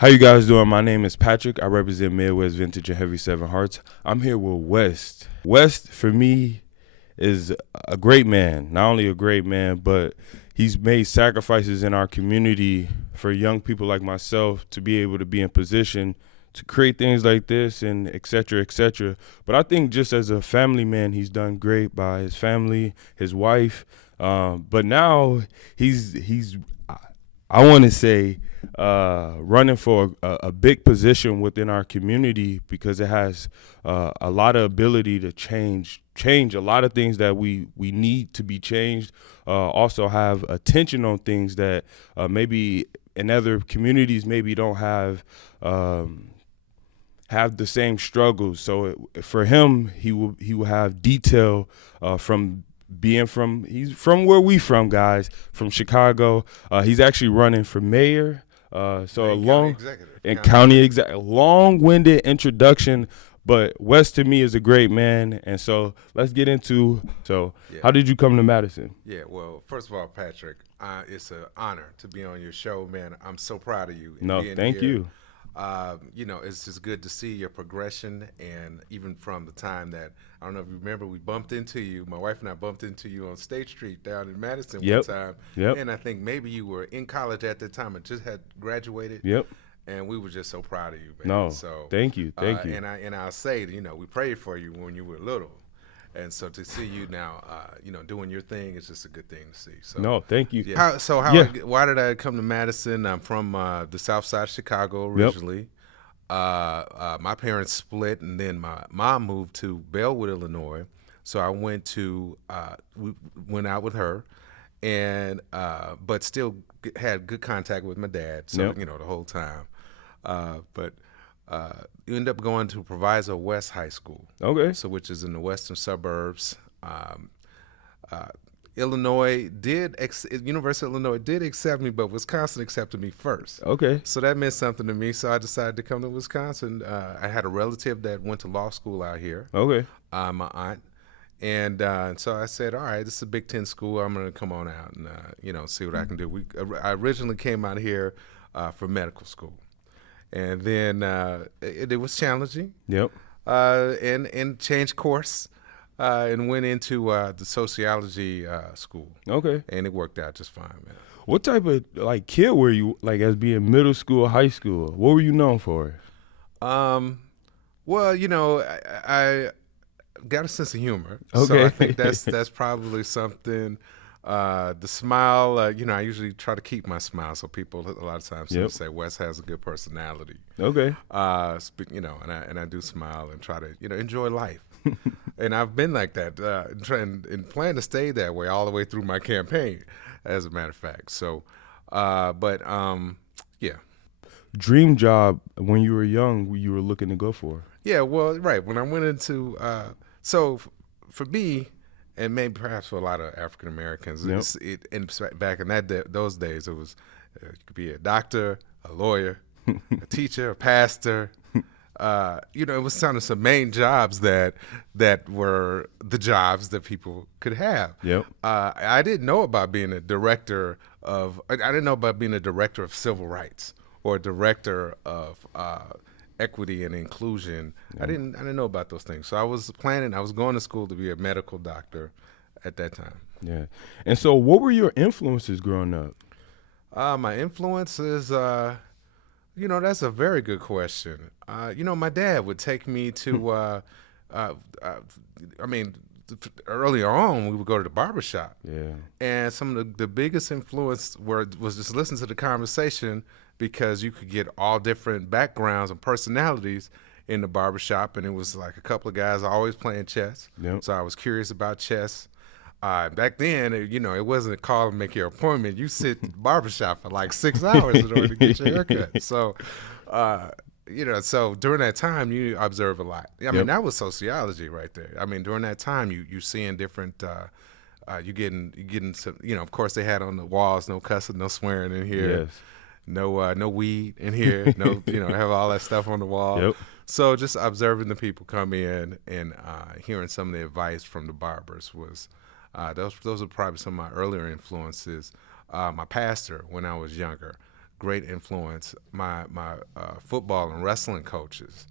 How you guys doing? My name is Patrick. I represent Midwest Vintage and Heavy Seven Hearts. I'm here with West. West, for me, is a great man. Not only a great man, but he's made sacrifices in our community for young people like myself to be able to be in position to create things like this and et cetera, et cetera. But I think just as a family man, he's done great by his family, his wife. But now he's I want to say running for a big position within our community because it has a lot of ability to change a lot of things that we need to be changed. Also have attention on things that maybe in other communities maybe don't have the same struggles. So for him, he will have detail from he's from where we from, guys, from Chicago. He's actually running for mayor. So a long-winded introduction, but West to me is a great man, and so let's get into. So, how did you come to Madison? Yeah, well, first of all, Patrick, it's an honor to be on your show, man. I'm so proud of you. No, thank you. It's just good to see your progression, and even from the time that, I don't know if you remember, we bumped into you, my wife and I bumped into you on State Street down in Madison one time. Yep. And I think maybe you were in college at that time and just had graduated. Yep. And we were just so proud of you, man. No, so thank you. And I'll say, we prayed for you when you were little. And so to see you now, doing your thing is just a good thing to see. So no, thank you. Yeah. Why did I come to Madison? I'm from the South Side of Chicago originally. Yep. My parents split, and then my mom moved to Bellwood, Illinois. So I went out with her, and but still had good contact with my dad. So Yep. the whole time. You end up going to Proviso West High School. Okay. So which is in the western suburbs. University of Illinois did accept me, but Wisconsin accepted me first. Okay. So that meant something to me. So I decided to come to Wisconsin. I had a relative that went to law school out here. Okay. My aunt. And so I said, all right, this is a Big Ten school. I'm going to come on out and, see what I can do. I originally came out here for medical school. And then it was challenging. Yep. And changed course and went into the sociology school. Okay. And it worked out just fine, man. What type of kid were you as being middle school, high school? What were you known for? Well, I got a sense of humor. Okay. So I think that's probably something. The smile, I usually try to keep my smile. So people a lot of times Yep. say Wes has a good personality. Okay. And I do smile and try to, enjoy life. And I've been like that, and plan to stay that way all the way through my campaign, as a matter of fact. So, yeah. Dream job when you were young, you were looking to go for? Yeah, well, right. When I went into, for me, and maybe perhaps for a lot of African Americans, Yep. back in those days, it was you could be a doctor, a lawyer, a teacher, a pastor. It was kind of some main jobs that were the jobs that people could have. Yep. I didn't know about being a director of. I didn't know about being a director of civil rights or a director of equity and inclusion. I didn't know about those things. So I was going to school to be a medical doctor at that time. Yeah. And so what were your influences growing up? My influences, that's a very good question. My dad would take me to, earlier on we would go to the barbershop. Yeah. And some of the biggest influence was just listen to the conversation, because you could get all different backgrounds and personalities in the barbershop. And it was like a couple of guys always playing chess. Yep. So I was curious about chess. Back then, it wasn't a call and make your appointment. You sit in the barbershop for like 6 hours in order to get your haircut. So, so during that time, you observe a lot. I mean, that was sociology right there. I mean, during that time, you seeing different, you getting some, of course they had on the walls, no cussing, no swearing in here. Yes. No weed in here. No, have all that stuff on the wall. Yep. So just observing the people come in and hearing some of the advice from the barbers was, those are probably some of my earlier influences. My pastor, when I was younger, great influence. My football and wrestling coaches.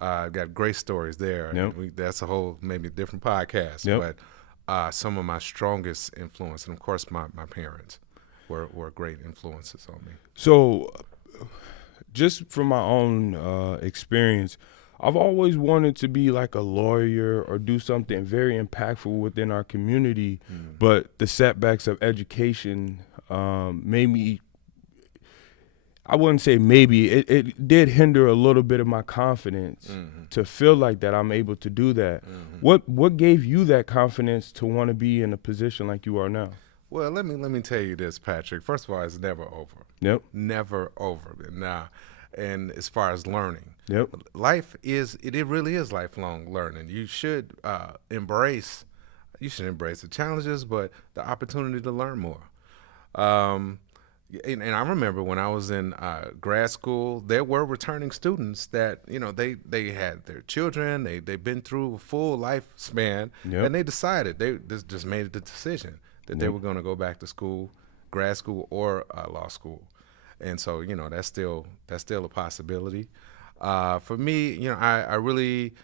I've got great stories there. Yep. That's a whole maybe different podcast. Yep. But some of my strongest influence, and of course my parents, were great influences on me. So, just from my own experience, I've always wanted to be like a lawyer or do something very impactful within our community, but the setbacks of education made me, I wouldn't say maybe, it did hinder a little bit of my confidence to feel like that I'm able to do that. What gave you that confidence to want to be in a position like you are now? Well, let me tell you this, Patrick. First of all, it's never over. Yep. Never over. And as far as learning, Yep. life it really is lifelong learning. You should embrace the challenges, but the opportunity to learn more. And I remember when I was in grad school, there were returning students that they had their children, they've been through a full lifespan, Yep. and they decided they just made the decision that they Yep. were going to go back to school, grad school or law school. And so, that's still a possibility. For me, I really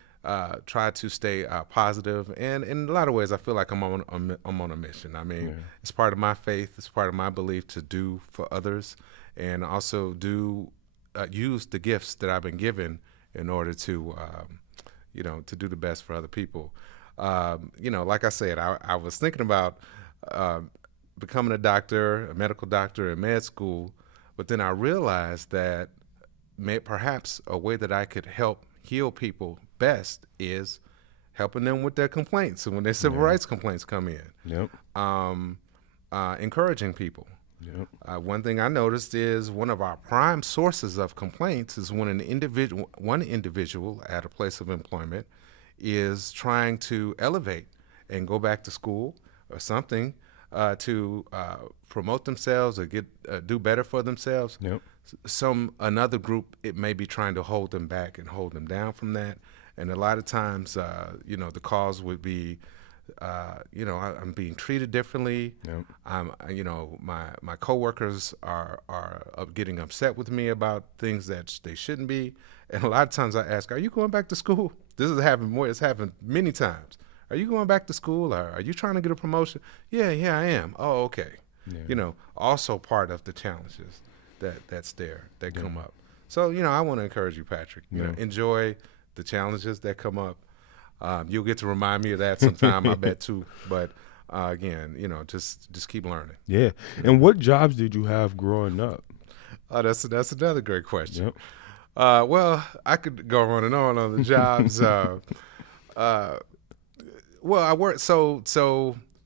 try to stay positive, and in a lot of ways, I feel like I'm on a mission. I mean, it's part of my faith, it's part of my belief to do for others, and also use the gifts that I've been given in order to to do the best for other people. Like I said, I was thinking about becoming a doctor, a medical doctor in med school. But then I realized that perhaps a way that I could help heal people best is helping them with their complaints and when their civil rights complaints come in. Yep. Encouraging people. Yep. One thing I noticed is one of our prime sources of complaints is when one individual at a place of employment is trying to elevate and go back to school or something to promote themselves or do better for themselves. Yep. Another group, it may be trying to hold them back and hold them down from that. And a lot of times, the cause would be, I'm being treated differently. Yep. My coworkers are getting upset with me about things that they shouldn't be. And a lot of times I ask, are you going back to school? This has happened more. It's happened many times. Are you going back to school? Or are you trying to get a promotion? Yeah, I am. Oh, okay. Yeah. Also part of the challenges that come up. So, I want to encourage you, Patrick. Enjoy the challenges that come up. You'll get to remind me of that sometime, I bet too. But again, just keep learning. Yeah. And what jobs did you have growing up? Oh, that's another great question. Yep. Well, I could go on the jobs. Well, I worked so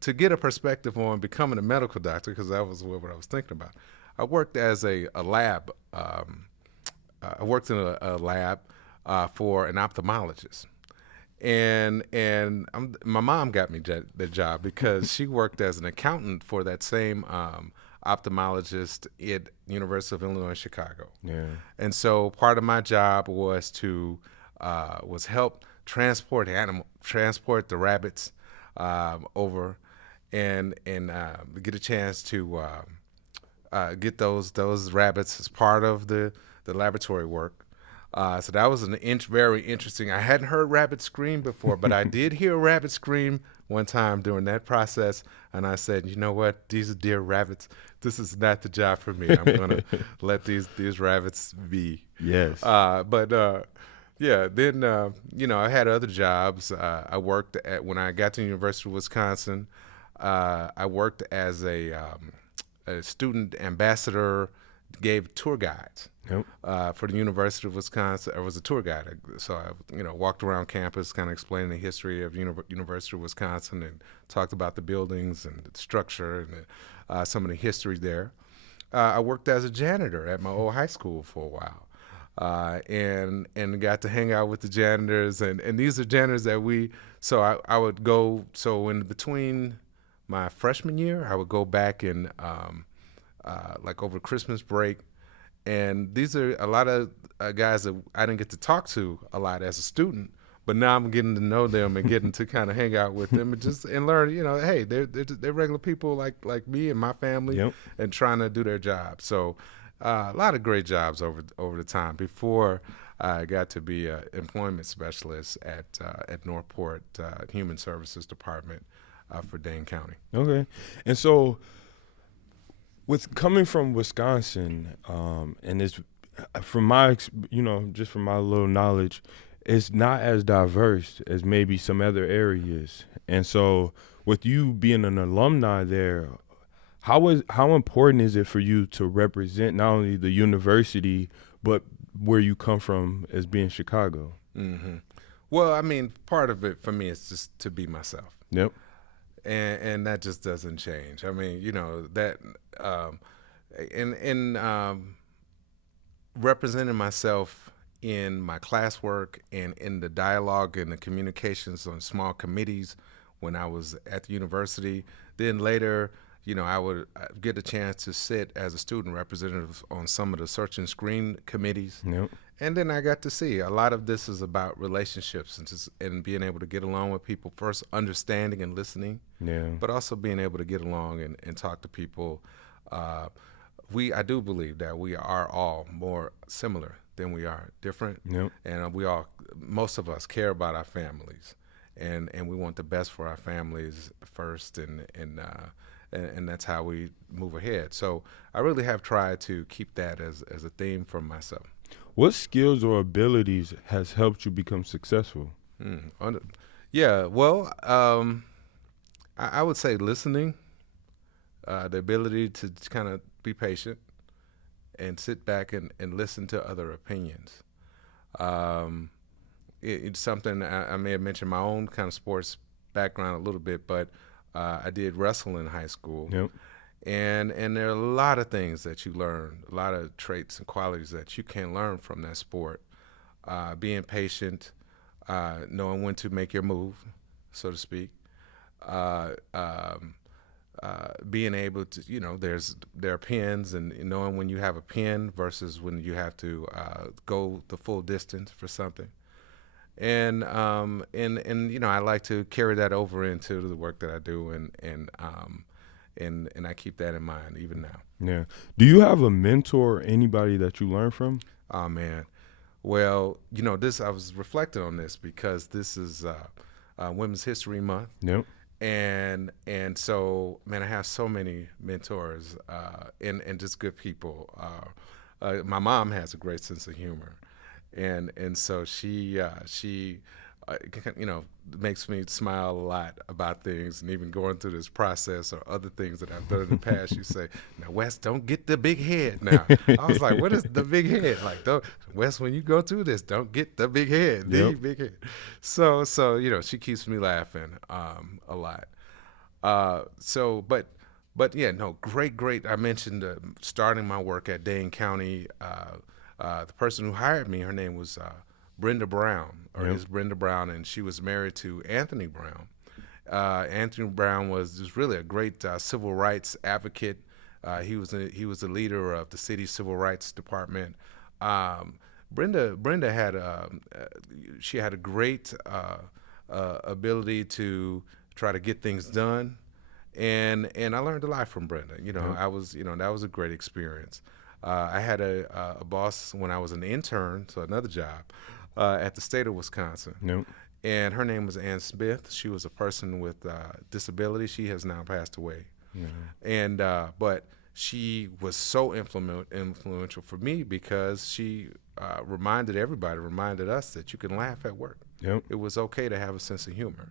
to get a perspective on becoming a medical doctor, because that was what I was thinking about. I worked as a lab. I worked in a lab for an ophthalmologist, and my mom got me the job because she worked as an accountant for that same ophthalmologist at University of Illinois Chicago. Yeah. And so part of my job was to help transport the rabbits over and get a chance to get those rabbits as part of the laboratory work. So that was very interesting. I hadn't heard rabbits scream before, but I did hear a rabbit scream one time during that process, and I said, you know what? These are dear rabbits. This is not the job for me. I'm going to let these rabbits be. Yes. Yeah, then, I had other jobs. I worked when I got to the University of Wisconsin, I worked as a student ambassador, gave tour guides. Yep. For the University of Wisconsin. I was a tour guide. So I, walked around campus kind of explaining the history of University of Wisconsin and talked about the buildings and the structure and some of the history there. I worked as a janitor at my old high school for a while. And got to hang out with the janitors, and these are janitors that I would go, so in between my freshman year, I would go back and like over Christmas break, and these are a lot of guys that I didn't get to talk to a lot as a student, but now I'm getting to know them and getting to kind of hang out with them and learn, hey, they're regular people like me and my family. Yep. And trying to do their job. So A lot of great jobs over the time before I got to be an employment specialist at Northport Human Services Department for Dane County. Okay. And so, with coming from Wisconsin, and it's from my, just from my little knowledge, it's not as diverse as maybe some other areas. And so, with you being an alumni there, how important is it for you to represent not only the university but where you come from as being Chicago? hmm Well, I mean, part of it for me is just to be myself. Yep. And that just doesn't change. I mean, that in representing myself in my classwork and in the dialogue and the communications on small committees when I was at the university. Then later, I would get a chance to sit as a student representative on some of the search and screen committees. Yep. And then I got to see a lot of this is about relationships and being able to get along with people, first understanding and listening, Yeah. but also being able to get along and talk to people. I do believe that we are all more similar than we are different. Yep. And most of us care about our families, and we want the best for our families first, and that's how we move ahead. So I really have tried to keep that as a theme for myself. What skills or abilities has helped you become successful? Yeah, well, I would say listening, the ability to kind of be patient and sit back and listen to other opinions. It's something I may have mentioned my own kind of sports background a little bit, but I did wrestle in high school. Yep. And there are a lot of things that you learn, a lot of traits and qualities that you can learn from that sport. Being patient, knowing when to make your move, so to speak. Being able to, there are pins, and knowing when you have a pin versus when you have to go the full distance for something. And I like to carry that over into the work that I do, and I keep that in mind even now. Yeah. Do you have a mentor or anybody that you learn from? Oh man, well, I was reflecting on this because this is Women's History Month. Yep. And so, man, I have so many mentors and just good people. My mom has a great sense of humor, and so she makes me smile a lot about things, and even going through this process or other things that I've done in the past. You say, "Now, Wes, don't get the big head." Now, I was like, "What is the big head?" Like, Wes, when you go through this, don't get the big head, the big head. So she keeps me laughing a lot. But yeah, no, great. I mentioned starting my work at Dane County. The person who hired me, her name was Brenda Brown, is Brenda Brown, and she was married to Anthony Brown. Anthony Brown was really a great civil rights advocate. He was the leader of the city's civil rights department. Brenda had she had a great ability to try to get things done, and I learned a lot from Brenda. I was that was a great experience. I had a boss when I was an intern, so another job, at the state of Wisconsin. Yep. And her name was Ann Smith. She was a person with disability. She has now passed away. And but she was so influential for me because she reminded us that you can laugh at work. Yep. It was okay to have a sense of humor.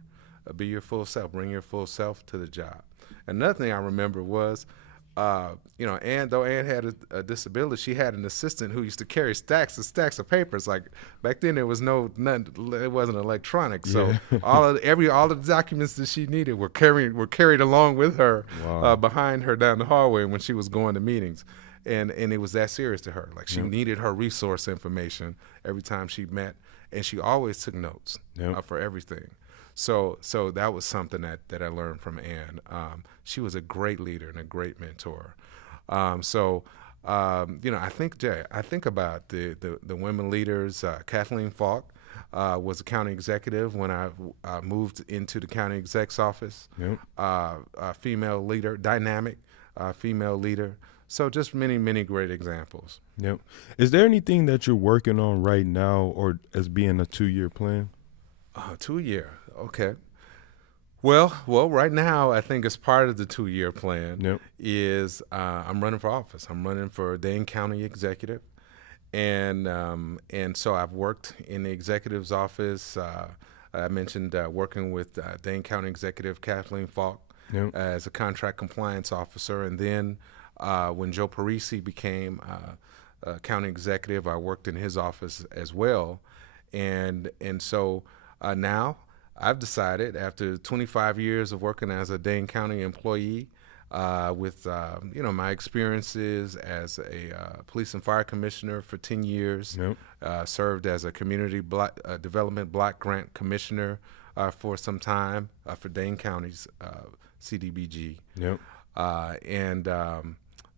Be your full self. Bring your full self to the job. Another thing I remember was, Ann, though Ann had a disability, she had an assistant who used to carry stacks and stacks of papers. Like back then, there was it wasn't electronic, so all of the documents that she needed were carried along with her. Wow. Behind her down the hallway when she was going to meetings, and it was that serious to her. Like she needed her resource information every time she met, and she always took notes for everything. So that was something that I learned from Ann. She was a great leader and a great mentor. I think about the women leaders. Kathleen Falk was a county executive when I moved into the county exec's office. Yep. A female leader, dynamic female leader So just many great examples. Yep. Is there anything that you're working on right now or as being a 2-year plan? 2 year, okay. Well, right now I think as part of the 2 year plan Yep. is I'm running for office. I'm running for Dane County Executive, and so I've worked in the executive's office. I mentioned working with Dane County Executive Kathleen Falk Yep. as a contract compliance officer, and then when Joe Parisi became county executive, I worked in his office as well, and so now I've decided after 25 years of working as a Dane County employee, with my experiences as a police and fire commissioner for 10 years, Yep. served as a community development block grant commissioner for some time for Dane County's CDBG, Yep. and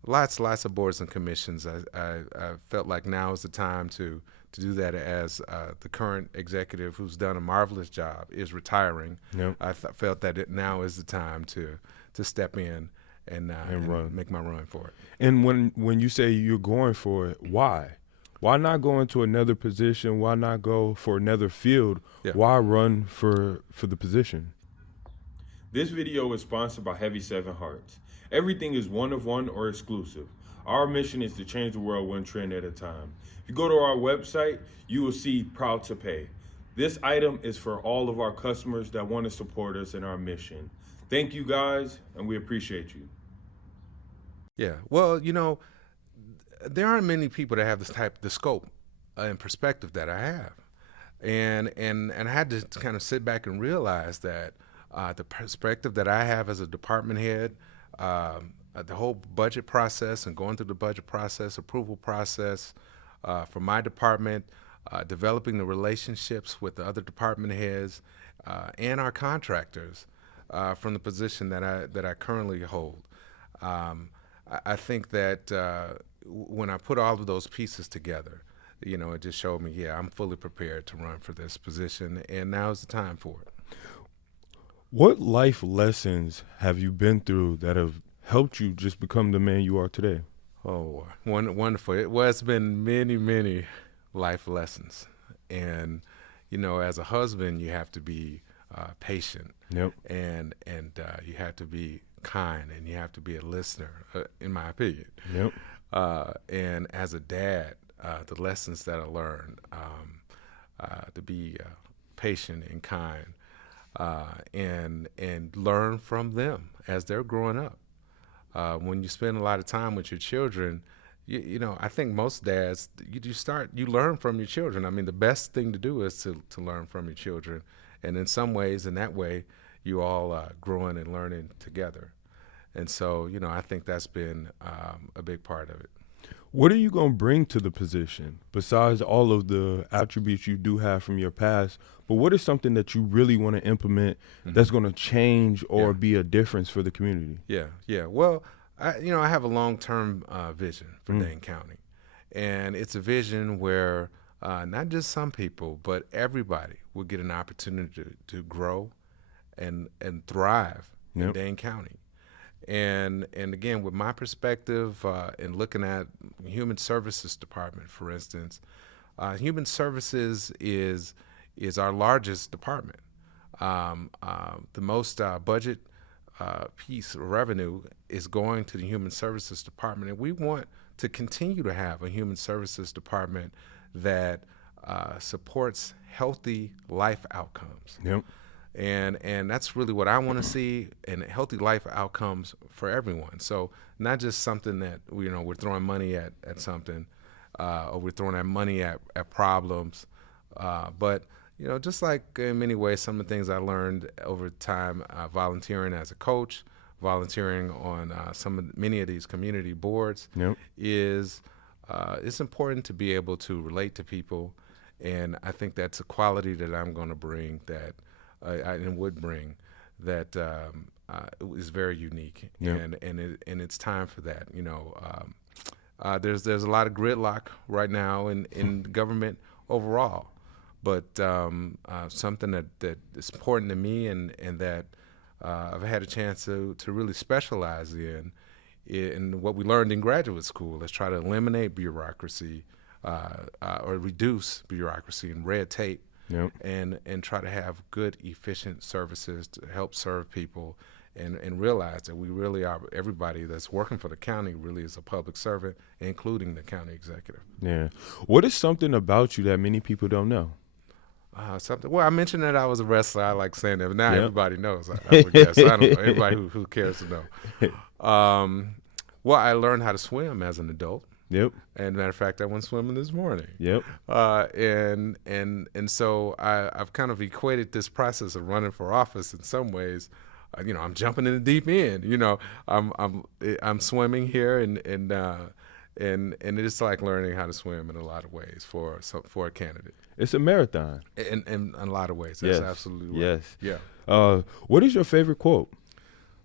lots of boards and commissions. I felt like now is the time to do that as the current executive, who's done a marvelous job, is retiring. Yep. I felt that now is the time to step in and run. make my run for it. And when you say you're going for it, why? Why not go into another position? Why not go for another field? Yeah. Why run for the position? This video is sponsored by Heavy 7 Hearts. Everything is one of one or exclusive. Our mission is to change the world one trend at a time. If you go to our website, you will see Proud to Pay. This item is for all of our customers that want to support us in our mission. Thank you guys, and we appreciate you. Yeah. Well, there aren't many people that have the scope and perspective that I have, and I had to kind of sit back and realize that the perspective that I have as a department head, the whole budget process and going through the budget process, approval process for my department, developing the relationships with the other department heads and our contractors from the position that I currently hold. I think that when I put all of those pieces together, it just showed me, yeah, I'm fully prepared to run for this position, and now is the time for it. What life lessons have you been through that have helped you just become the man you are today? Oh, wonderful. It's been many life lessons. And, as a husband, you have to be patient. Yep. And you have to be kind, and you have to be a listener, in my opinion. Yep. And as a dad, the lessons that I learned, to be patient and kind, and learn from them as they're growing up. When you spend a lot of time with your children, I think most dads, you learn from your children. I mean, the best thing to do is to learn from your children, and in some ways, in that way, you all growing and learning together. And so, I think that's been a big part of it. What are you going to bring to the position besides all of the attributes you do have from your past? But what is something that you really want to implement that's going to change or be a difference for the community? Yeah. Well, I have a long-term vision for Dane County, and it's a vision where not just some people, but everybody will get an opportunity to grow and thrive in Dane County. And again, with my perspective, and looking at Human Services Department, for instance, Human Services is our largest department. The most budget piece of revenue is going to the Human Services Department, and we want to continue to have a Human Services Department that supports healthy life outcomes. Yep. And that's really what I want to see, and healthy life outcomes for everyone. So not just something that we're throwing money at something, or we're throwing that money at problems, but just like in many ways, some of the things I learned over time, volunteering as a coach, volunteering on many of these community boards, is it's important to be able to relate to people, and I think that's a quality that I'm going to bring that. And would bring that is very unique, and it's time for that. There's a lot of gridlock right now in government overall, but something that is important to me and that I've had a chance to really specialize in And what we learned in graduate school is try to eliminate bureaucracy or reduce bureaucracy and red tape, Yep. and try to have good, efficient services to help serve people, and realize that we really are, everybody that's working for the county really is a public servant, including the county executive. Yeah. What is something about you that many people don't know? Something. Well, I mentioned that I was a wrestler. I like saying that, but now Yep. everybody knows. I would guess. I don't know. Everybody who cares to know. Well, I learned how to swim as an adult. Yep. And matter of fact, I went swimming this morning. Yep. And so I've kind of equated this process of running for office in some ways. I'm jumping in the deep end. I'm swimming here, and it's like learning how to swim in a lot of ways for a candidate. It's a marathon. In a lot of ways, that's Yes. absolutely right. Yes. Yeah. What is your favorite quote?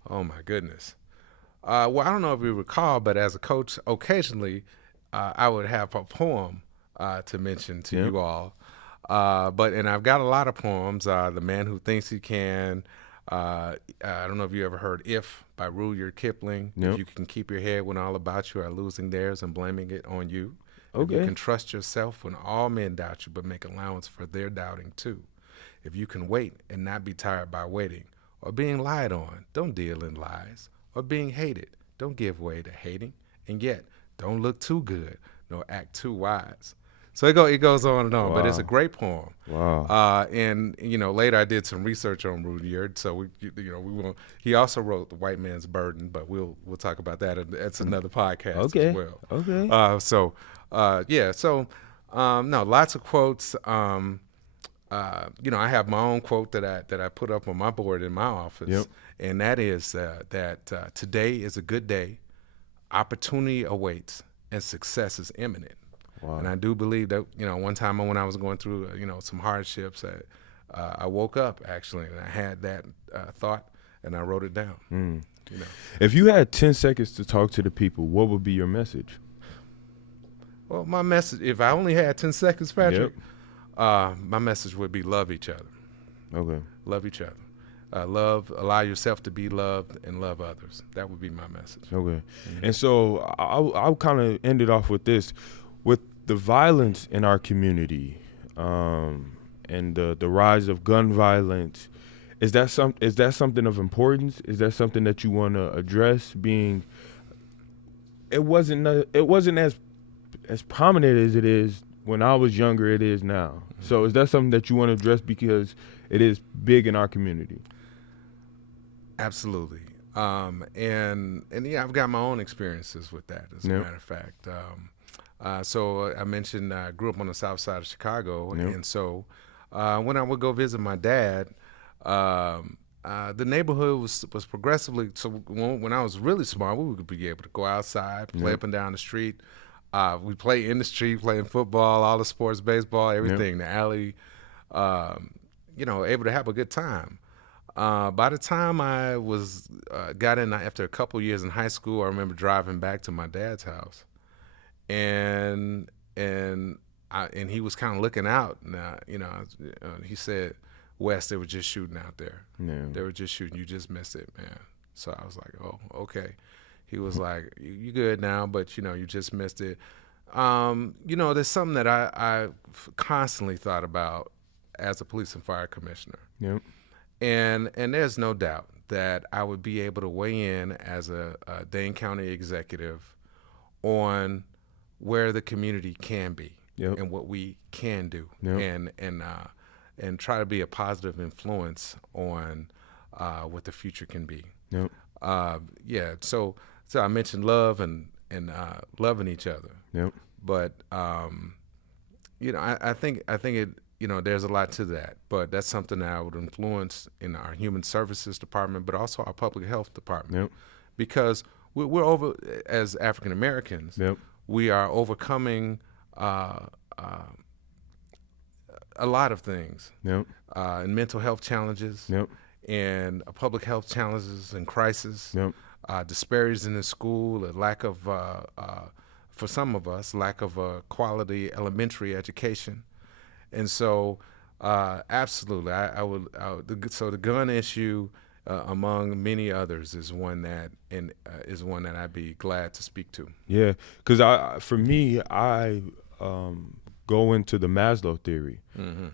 Oh my goodness. Well, I don't know if you recall, but as a coach, occasionally I would have a poem to mention to Yep. you all. And I've got a lot of poems. The Man Who Thinks He Can. I don't know if you ever heard "If" by Rudyard Kipling. Yep. If you can keep your head when all about you are losing theirs and blaming it on you. If Okay. you can trust yourself when all men doubt you, but make allowance for their doubting too. If you can wait and not be tired by waiting, or being lied on, don't deal in lies, or being hated, don't give way to hating, and yet don't look too good, nor act too wise. So it goes on and on, but it's a Wow. great poem. Wow. And later I did some research on Rudyard, so we won't. He also wrote The White Man's Burden, but we'll talk about that. That's another podcast Okay. as well. Okay. No, lots of quotes. I have my own quote that I put up on my board in my office, Yep. and that is that today is a good day, opportunity awaits, and success is imminent. Wow. And I do believe that one time when I was going through some hardships, I woke up actually, and I had that thought, and I wrote it down. If you had 10 seconds to talk to the people, what would be your message? Well, my message, if I only had 10 seconds, Patrick, my message would be love each other. Okay. Love each other. Allow yourself to be loved, and love others. That would be my message. Okay. And so I'll kind of end it off with this. With the violence in our community, and the rise of gun violence, is that something of importance? Is that something that you want to address? It wasn't as prominent as it is when I was younger. It is now. So is that something that you want to address because it is big in our community? Absolutely. And yeah, I've got my own experiences with that, as a Yep. matter of fact. So I mentioned I grew up on the south side of Chicago, Yep. and so when I would go visit my dad, the neighborhood was progressively. So when I was really small, we would be able to go outside, play Yep. up and down the street. We play in the street, playing football, all the sports, baseball, everything, the alley. Able to have a good time. By the time I got in after a couple years in high school, I remember driving back to my dad's house, and he was kind of looking out. Now, he said, "Wes, they were just shooting out there. Yeah. They were just shooting. You just missed it, man." So I was like, "Oh, okay." He was like, "You good now, but you just missed it." There's something that I constantly thought about as a police and fire commissioner. Yep. And there's no doubt that I would be able to weigh in as a Dane County executive on where the community can be, Yep. and what we can do, Yep. and try to be a positive influence on what the future can be. Yep. So I mentioned love and loving each other. Yep. But I think it. There's a lot to that, but that's something that I would influence in our human services department, but also our public health department, Yep. because we're over, as African Americans, Yep. we are overcoming a lot of things, Yep. and mental health challenges, Yep. and public health challenges and crisis, Yep. disparities in the school, a lack of, for some of us, lack of quality elementary education. And so, absolutely, I would. So the gun issue among many others, is one that I'd be glad to speak to. Yeah, because for me, I go into the Maslow theory.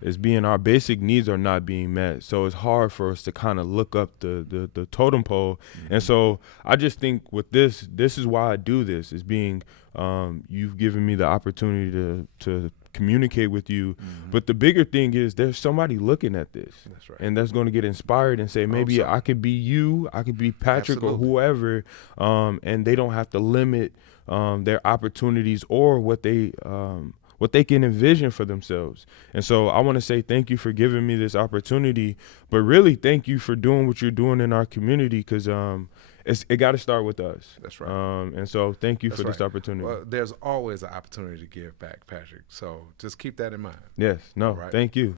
As being our basic needs are not being met, so it's hard for us to kind of look up the totem pole. And so I just think with this is why I do this, is being you've given me the opportunity to communicate with you. But the bigger thing is there's somebody looking at this. That's right. And that's going to get inspired and say, maybe I could be you, I could be Patrick, Absolutely. or whoever, and they don't have to limit their opportunities or what they can envision for themselves. And so I want to say thank you for giving me this opportunity, but really thank you for doing what you're doing in our community, because it got to start with us. That's right. And so thank you That's for this right. opportunity. Well, there's always an opportunity to give back, Patrick. So just keep that in mind. Yes. No, All right. thank you.